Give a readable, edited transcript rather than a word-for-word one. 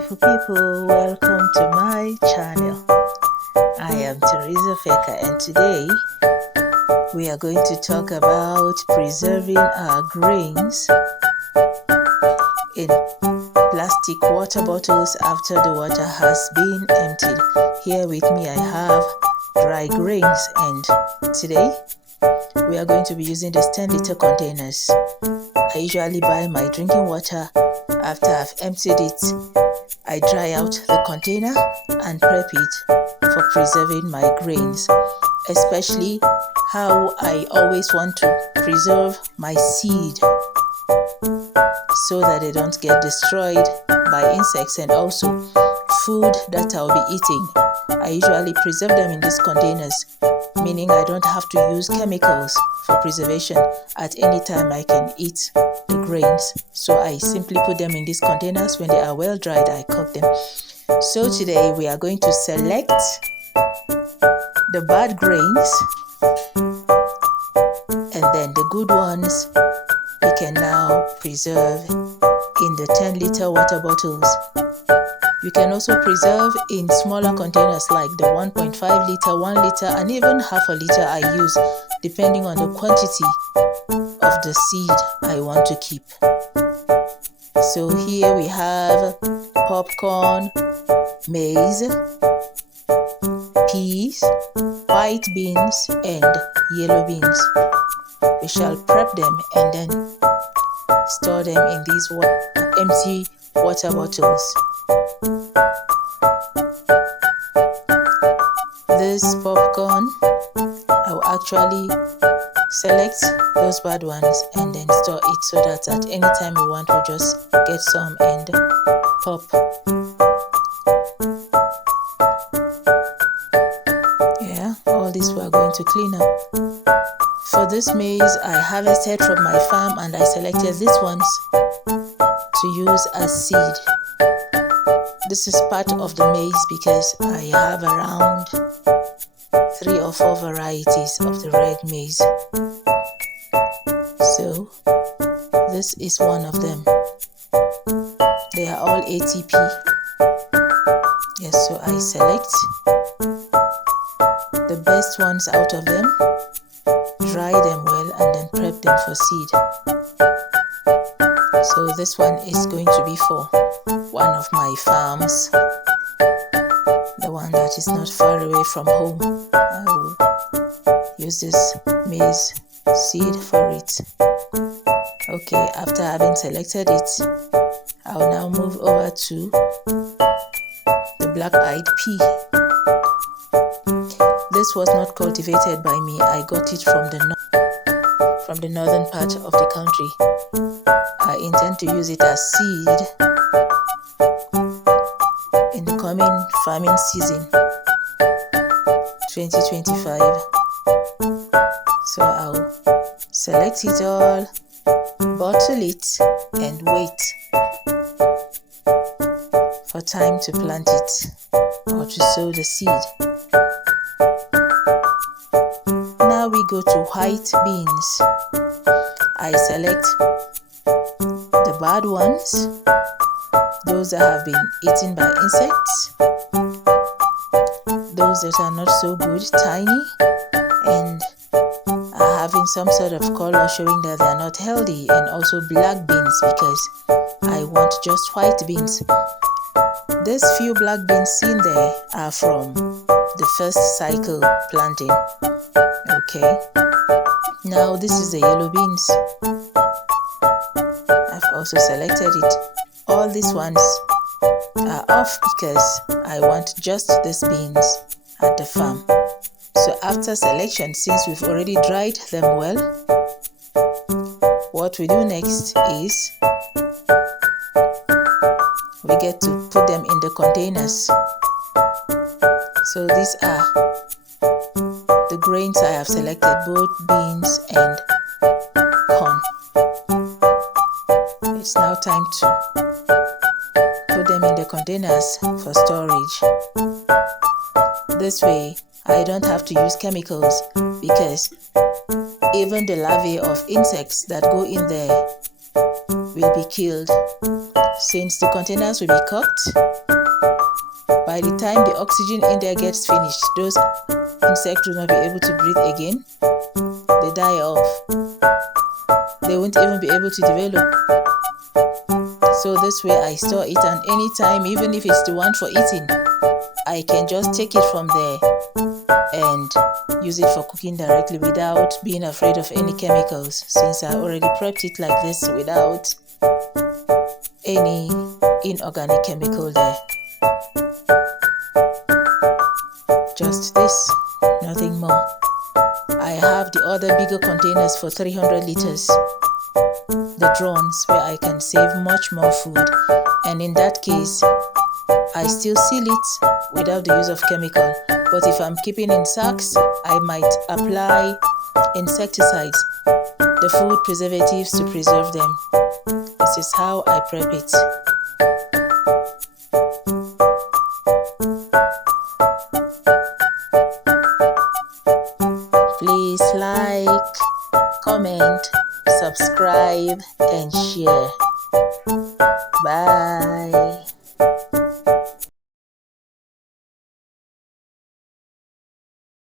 beautiful people, welcome to my channel. I am Teresa Feka, and today we are going to talk about preserving our grains in plastic water bottles after the water has been emptied. Here with me I have dry grains, and today we are going to be using these 10-liter containers. I usually buy my drinking water. After I've emptied it, I dry out the container and prep it for preserving my grains, especially how I always want to preserve my seed so that they don't get destroyed by insects, and also food that I'll be eating. I usually preserve them in these containers, meaning I don't have to use chemicals for preservation. At any time I can eat the grains, so I simply put them in these containers. When they are well dried, I cook them. So today we are going to select the bad grains, and then the good ones we can now preserve in the 10-liter water bottles. You can also preserve in smaller containers like the 1.5 liter, 1 liter, and even half a liter I use, depending on the quantity of the seed I want to keep. So here we have popcorn, maize, peas, white beans, and yellow beans. We shall prep them and then store them in these empty water bottles. This popcorn, I will actually select those bad ones and then store it so that at any time we want, we just get some and pop. Yeah, all this we are going to clean up. For this maize, I harvested from my farm and I selected these ones to use as seed. This is part of the maize because I have around 3 or 4 varieties of the red maize. So this is one of them. They are all ATP. Yes, so I select the best ones out of them, dry them well, and then prep them for seed. So this one is going to be for one of my farms, the one that is not far away from home. I will use this maize seed for it. Okay, after having selected it, I will now move over to the black-eyed pea. This was not cultivated by me. I got it from the northern part of the country. I intend to use it as seed in the coming farming season 2025. So I'll select it all, bottle it, and wait for time to plant it or to sow the seed. Now we go to white beans. I select the bad ones, those that have been eaten by insects, those that are not so good, tiny, and are having some sort of color showing that they are not healthy, and also black beans because I want just white beans. These few black beans seen there are from the first cycle planting. Okay, now this is the yellow beans. I've also selected it. All these ones are off because I want just these beans at the farm. So after selection, since we've already dried them well, what we do next is we get to put them in the containers. So these are the grains I have selected, both beans and corn. It's now time to put them in the containers for storage. This way I don't have to use chemicals because even the larvae of insects that go in there will be killed since the containers will be cocked, by the time the oxygen in there gets finished, those insects will not be able to breathe again. They die off. They won't even be able to develop. So this way I store it, and anytime, even if it's the one for eating, I can just take it from there and use it for cooking directly without being afraid of any chemicals, since I already prepped it like this without any inorganic chemical there. Just this, nothing more. I have the other bigger containers for 300 liters, the drums, where I can save much more food, and in that case I still seal it without the use of chemical. But if I'm keeping in sacks, I might apply insecticides, the food preservatives, to preserve them. This is how I prep it. Please like, comment, subscribe, and share. Bye.